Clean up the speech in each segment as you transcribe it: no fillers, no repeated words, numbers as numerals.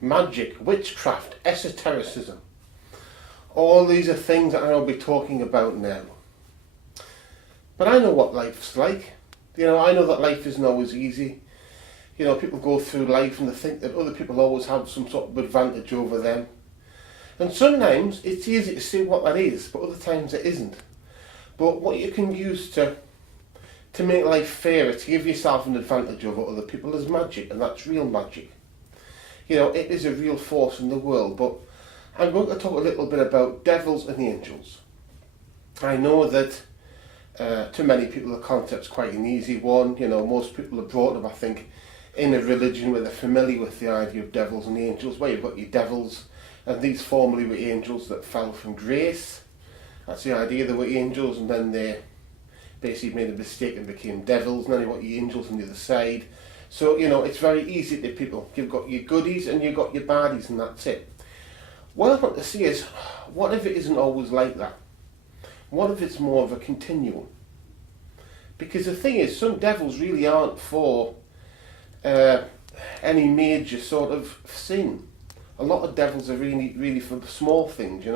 magic, witchcraft, esotericism. All these are things that I'll be talking about now. But I know what life's like. I know that life isn't always easy. People go through life and they think that other people always have some sort of advantage over them. And sometimes it's easy to see what that is, but other times it isn't. But what you can use to make life fairer, to give yourself an advantage over other people, is magic, and that's real magic. It is a real force in the world, but I'm going to talk a little bit about devils and angels. I know that to many people the concept's quite an easy one. Most people are brought up, I think, in a religion where they're familiar with the idea of devils and angels, where you've got your devils, and these formerly were angels that fell from grace. That's the idea. They were angels, and then they basically made a mistake and became devils, and then you've got your angels on the other side. So, it's very easy to people. You've got your goodies and you've got your baddies, and that's it. What I want to see is, what if it isn't always like that? What if it's more of a continuum? Because the thing is, some devils really aren't for any major sort of sin. A lot of devils are really for small things,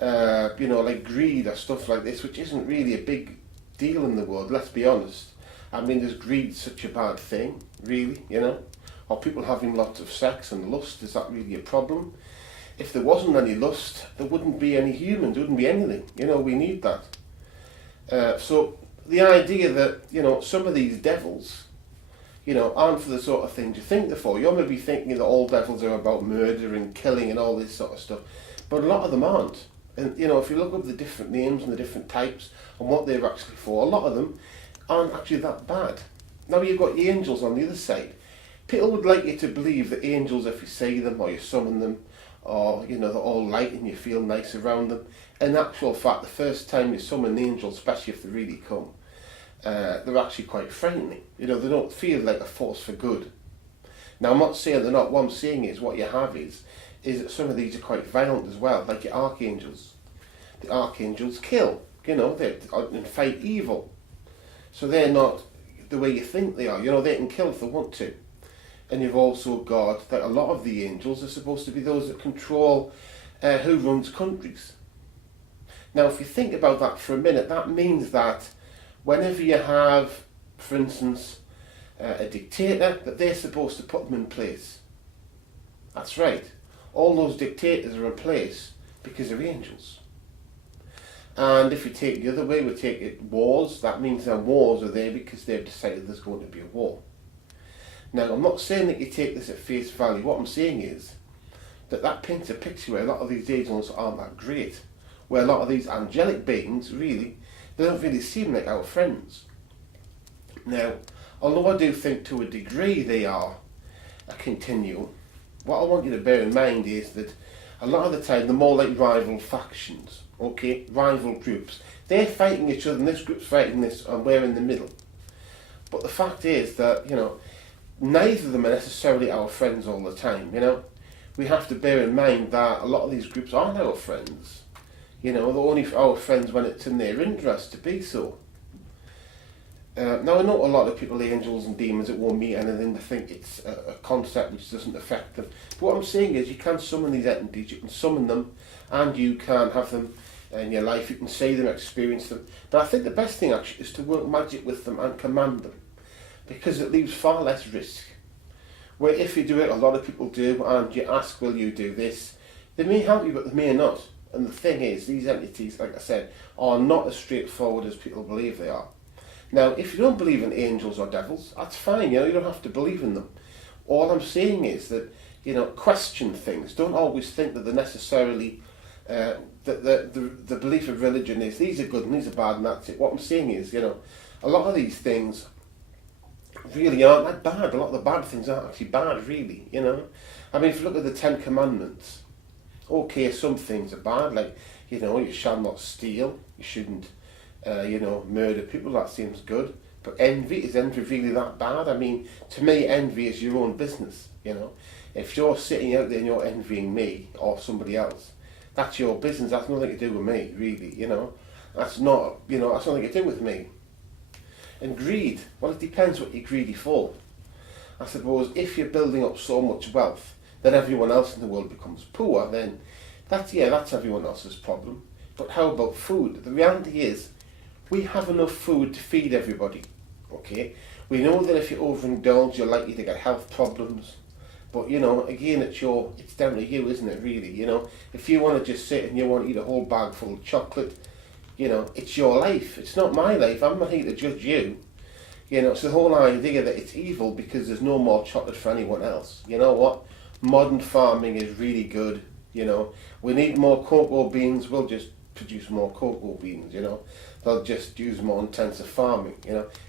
like greed or stuff like this, which isn't really a big deal in the world, let's be honest. I mean, is greed such a bad thing, really, Or people having lots of sex and lust, is that really a problem? If there wasn't any lust, there wouldn't be any humans, there wouldn't be anything, we need that. So the idea that, some of these devils, aren't for the sort of things you think they're for. You're maybe thinking that all devils are about murder and killing and all this sort of stuff, but a lot of them aren't. And, if you look up the different names and the different types and what they're actually for, a lot of them aren't actually that bad. Now you've got the angels on the other side. People would like you to believe that angels, if you see them or you summon them, or they're all light and you feel nice around them. In actual fact, the first time you summon angels, especially if they really come, they're actually quite frightening. They don't feel like a force for good. Now I'm not saying they're not. What I'm saying is what you have is that some of these are quite violent as well, like your archangels. The archangels kill, they and fight evil. So they're not the way you think they are. They can kill if they want to. And you've also got that a lot of the angels are supposed to be those that control who runs countries. Now, if you think about that for a minute, that means that whenever you have, for instance, a dictator, that they're supposed to put them in place. That's right. All those dictators are in place because they're angels. And if you take it the other way, we take it wars, that means that wars are there because they've decided there's going to be a war. Now, I'm not saying that you take this at face value. What I'm saying is that paints a picture where a lot of these angels aren't that great. Where a lot of these angelic beings, really, they don't really seem like our friends. Now, although I do think to a degree they are a continuum, what I want you to bear in mind is that a lot of the time they're more like rival factions, rival groups. They're fighting each other and this group's fighting this and we're in the middle. But the fact is that, neither of them are necessarily our friends all the time, We have to bear in mind that a lot of these groups aren't our friends. They're only our friends when it's in their interest to be so. Now I know a lot of people, angels and demons, that won't mean anything. They think it's a concept which doesn't affect them. But what I'm saying is you can summon these entities, you can summon them, and you can have them in your life, you can see them, experience them. But I think the best thing actually is to work magic with them and command them, because it leaves far less risk. Where if you do it, a lot of people do, and you ask, will you do this? They may help you, but they may not. And the thing is, these entities, like I said, are not as straightforward as people believe they are. Now, if you don't believe in angels or devils, that's fine, you don't have to believe in them. All I'm saying is that, question things. Don't always think that they're necessarily, that the belief of religion is, these are good and these are bad and that's it. What I'm saying is, a lot of these things really aren't that bad. A lot of the bad things aren't actually bad, really, I mean, if you look at the 10 Commandments, okay, some things are bad, like, you shall not steal, you shouldn't, murder people, that seems good. But is envy really that bad? I mean, to me, envy is your own business, If you're sitting out there and you're envying me or somebody else, that's your business, that's nothing to do with me, really, That's not, that's nothing to do with me. And greed, well, it depends what you're greedy for. I suppose if you're building up so much wealth that everyone else in the world becomes poor, then that's everyone else's problem. But how about food? The reality is, we have enough food to feed everybody. Okay, we know that if you overindulge, you're likely to get health problems. But again, it's down to you, isn't it? Really, if you want to just sit and you want to eat a whole bag full of chocolate, it's your life. It's not my life. I'm not here to judge you. It's the whole idea that it's evil because there's no more chocolate for anyone else. You know what? Modern farming is really good. We need more cocoa beans. We'll just produce more cocoa beans. They'll just use more intensive farming.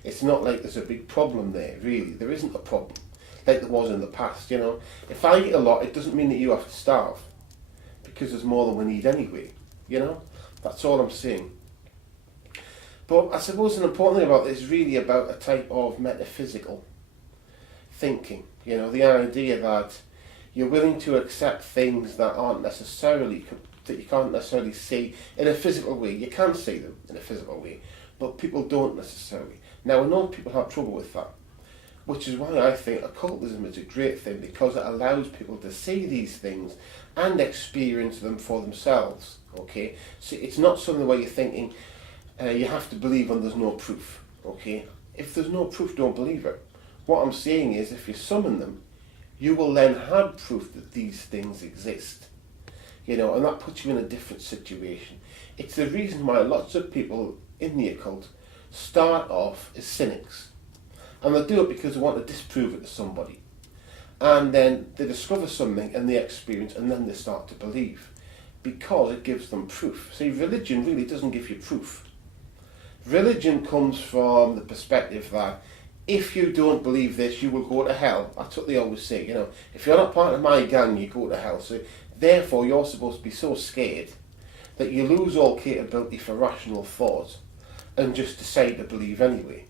It's not like there's a big problem there. Really, there isn't a problem like there was in the past. If I eat a lot, it doesn't mean that you have to starve, because there's more than we need anyway. That's all I'm saying. But I suppose an important thing about this is really about a type of metaphysical thinking. The idea that you're willing to accept things that that you can't necessarily see in a physical way. You can see them in a physical way, but people don't necessarily. Now, I know people have trouble with that, which is why I think occultism is a great thing, because it allows people to see these things and experience them for themselves. Okay, so it's not something where you're thinking you have to believe when there's no proof. Okay, if there's no proof, don't believe it. What I'm saying is, if you summon them, you will then have proof that these things exist. And that puts you in a different situation. It's the reason why lots of people in the occult start off as cynics. And they do it because they want to disprove it to somebody. And then they discover something and they experience, and then they start to believe, because it gives them proof. See, religion really doesn't give you proof. Religion comes from the perspective that if you don't believe this, you will go to hell. That's what they always say. If you're not part of my gang, you go to hell. So therefore, you're supposed to be so scared that you lose all capability for rational thought and just decide to believe anyway.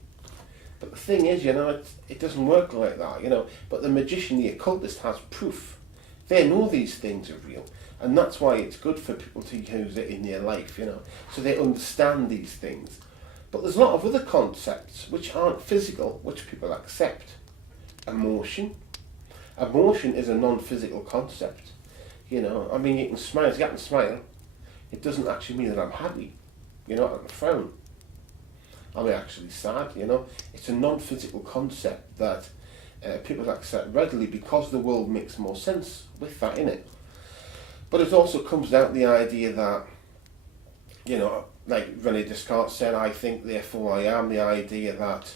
But the thing is, it doesn't work like that, But the magician, the occultist, has proof. They know these things are real. And that's why it's good for people to use it in their life, so they understand these things. But there's a lot of other concepts which aren't physical, which people accept. Emotion. Emotion is a non-physical concept. You can smile. You can smile. It doesn't actually mean that I'm happy. I'm frown. I'm actually sad. It's a non-physical concept that people accept readily because the world makes more sense with that in it. But it also comes down to the idea that, like René Descartes said, I think, therefore I am. The idea that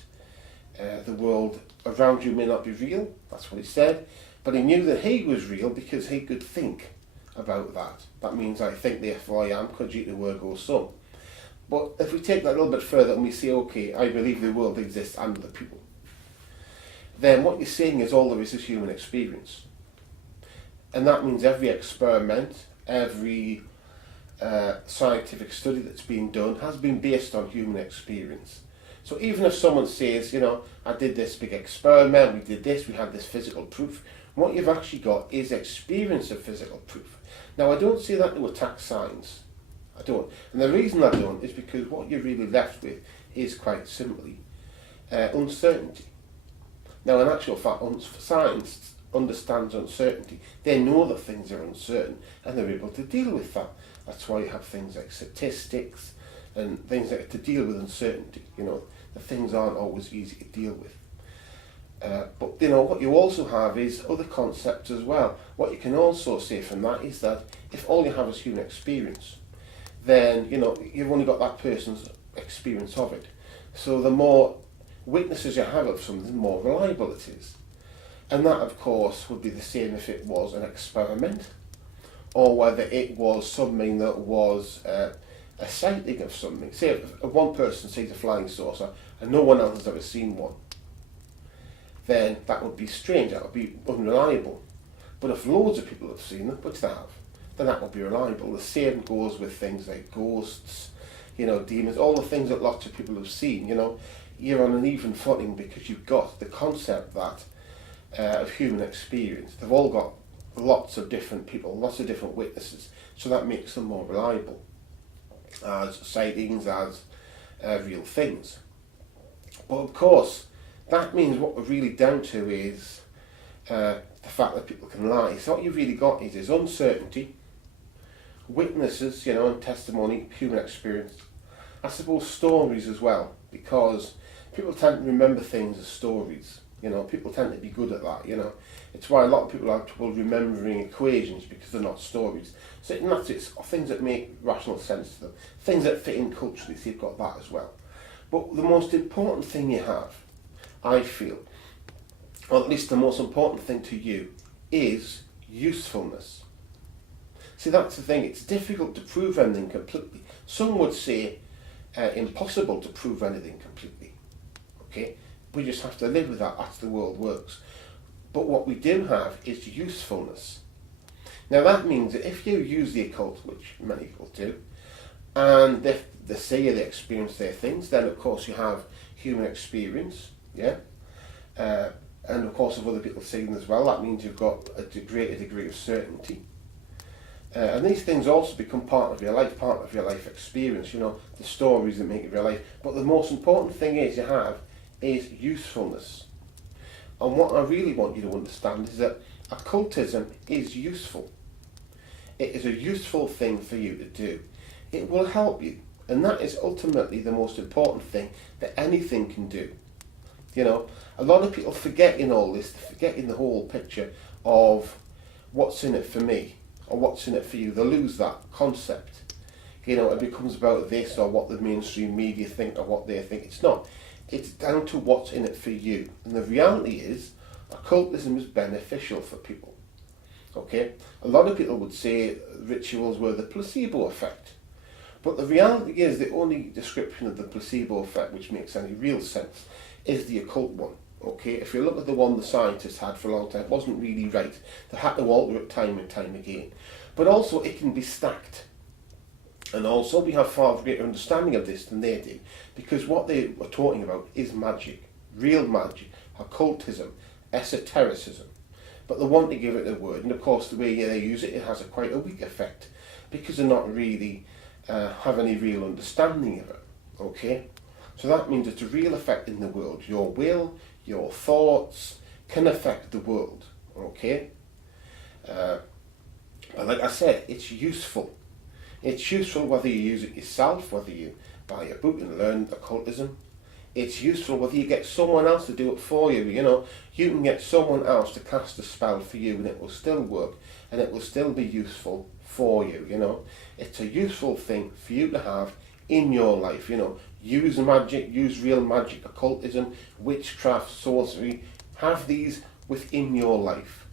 the world around you may not be real. That's what he said. But he knew that he was real because he could think about that. That means I think, therefore I am, cogito ergo sum. But if we take that a little bit further and we say, okay, I believe the world exists and the people, then what you're saying is all there is human experience. And that means every experiment, every scientific study that's been done has been based on human experience. So even if someone says, I did this big experiment, we did this, we had this physical proof, what you've actually got is experience of physical proof. Now, I don't say that to attack science. I don't. And the reason I don't is because what you're really left with is quite simply uncertainty. Now, in actual fact, science understands uncertainty. They know that things are uncertain and they're able to deal with that. That's why you have things like statistics and things like to deal with uncertainty. The things aren't always easy to deal with. But what you also have is other concepts as well. What you can also say from that is that if all you have is human experience, then you've only got that person's experience of it. So the more witnesses you have of something, the more reliable it is. And that, of course, would be the same if it was an experiment, or whether it was something that was a sighting of something. Say if one person sees a flying saucer and no one else has ever seen one, then that would be strange, that would be unreliable. But if loads of people have seen them, which they have, then that would be reliable. The same goes with things like ghosts, demons, all the things that lots of people have seen. You're on an even footing because you've got the concept that of human experience. They've all got lots of different people, lots of different witnesses, so that makes them more reliable as sightings, as real things. But of course, that means what we're really down to is the fact that people can lie. So what you've really got is uncertainty, witnesses, and testimony, human experience. I suppose stories as well, because people tend to remember things as stories. People tend to be good at that. It's why a lot of people have trouble remembering equations, because they're not stories. So it's things that make rational sense to them, things that fit in culturally. So you've got that as well. But the most important thing you have, I feel, or at least the most important thing to you, is usefulness. See, that's the thing. It's difficult to prove anything completely. Some would say impossible to prove anything completely. Okay, we just have to live with that. That's the world works. But what we do have is usefulness. Now that means that if you use the occult, which many people do, and they say they experience their things, then of course you have human experience, yeah, and of course if other people see them as well, that means you've got a greater degree of certainty. And these things also become part of your life experience, the stories that make it real life. But the most important thing is usefulness. And what I really want you to understand is that occultism is useful. It is a useful thing for you to do. It will help you. And that is ultimately the most important thing that anything can do. A lot of people forget in all this, they forget in the whole picture of what's in it for me or what's in it for you. They lose that concept. It becomes about this or what the mainstream media think or what they think. It's not. It's down to what's in it for you. And the reality is, occultism is beneficial for people. Okay? A lot of people would say rituals were the placebo effect. But the reality is the only description of the placebo effect which makes any real sense is the occult one. Okay? If you look at the one the scientists had for a long time, it wasn't really right. They had to alter it time and time again. But also it can be stacked. And also we have far greater understanding of this than they did, because what they were talking about is magic, real magic, occultism, esotericism. But they want to give it a word, and of course the way they use it, it has quite a weak effect, because they're not really have any real understanding of it. Okay? So that means it's a real effect in the world. Your will, your thoughts can affect the world. Okay? But like I said, it's useful. It's useful whether you use it yourself, whether you buy a book and learn occultism. It's useful whether you get someone else to do it for you. You can get someone else to cast a spell for you and it will still work and it will still be useful for you. It's a useful thing for you to have in your life. Use magic, use real magic, occultism, witchcraft, sorcery. Have these within your life.